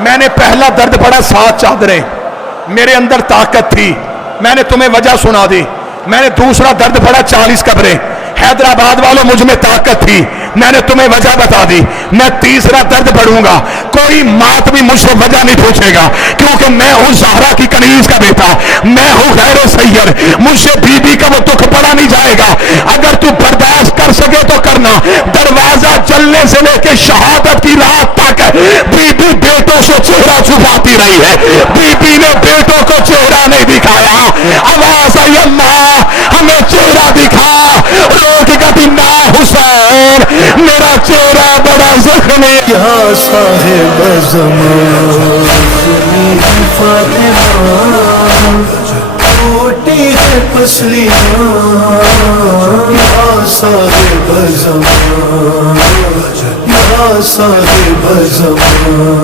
मैंने पहला दर्द पड़ा 7 चादरें, मेरे अंदर ताकत थी, मैंने तुम्हें वजह सुना दी। मैंने दूसरा दर्द पड़ा 40 कब्रें, हैदराबाद वालों मुझ में ताकत थी, मैंने तुम्हें वजह बता दी। मैं तीसरा दर्द पढ़ूंगा, कोई मात भी मुझसे वजह नहीं पूछेगा, क्योंकि मैं हूं ज़हरा की कनीज का बेटा, मैं हूं गैर सैयद, मुझसे बीबी का वो दुख पड़ा नहीं जाएगा। अगर तू बर्दाश्त कर सके तो करना। दरवाजा जलने से लेके शहादत की रात तक बीबी बेटों से चेहरा छुपाती रही है, बीबी ने बेटों को चेहरा नहीं दिखाया। आवाज आई अल्लाह हमें चेहरा दिखा, लोग कभी ना हुसैन मेरा चेहरा बड़ा जख्मी। या साहिब ज़मानी फातिमा टूटी है पसलियां, या साहिब ज़मानी, या साहिब ज़मानी।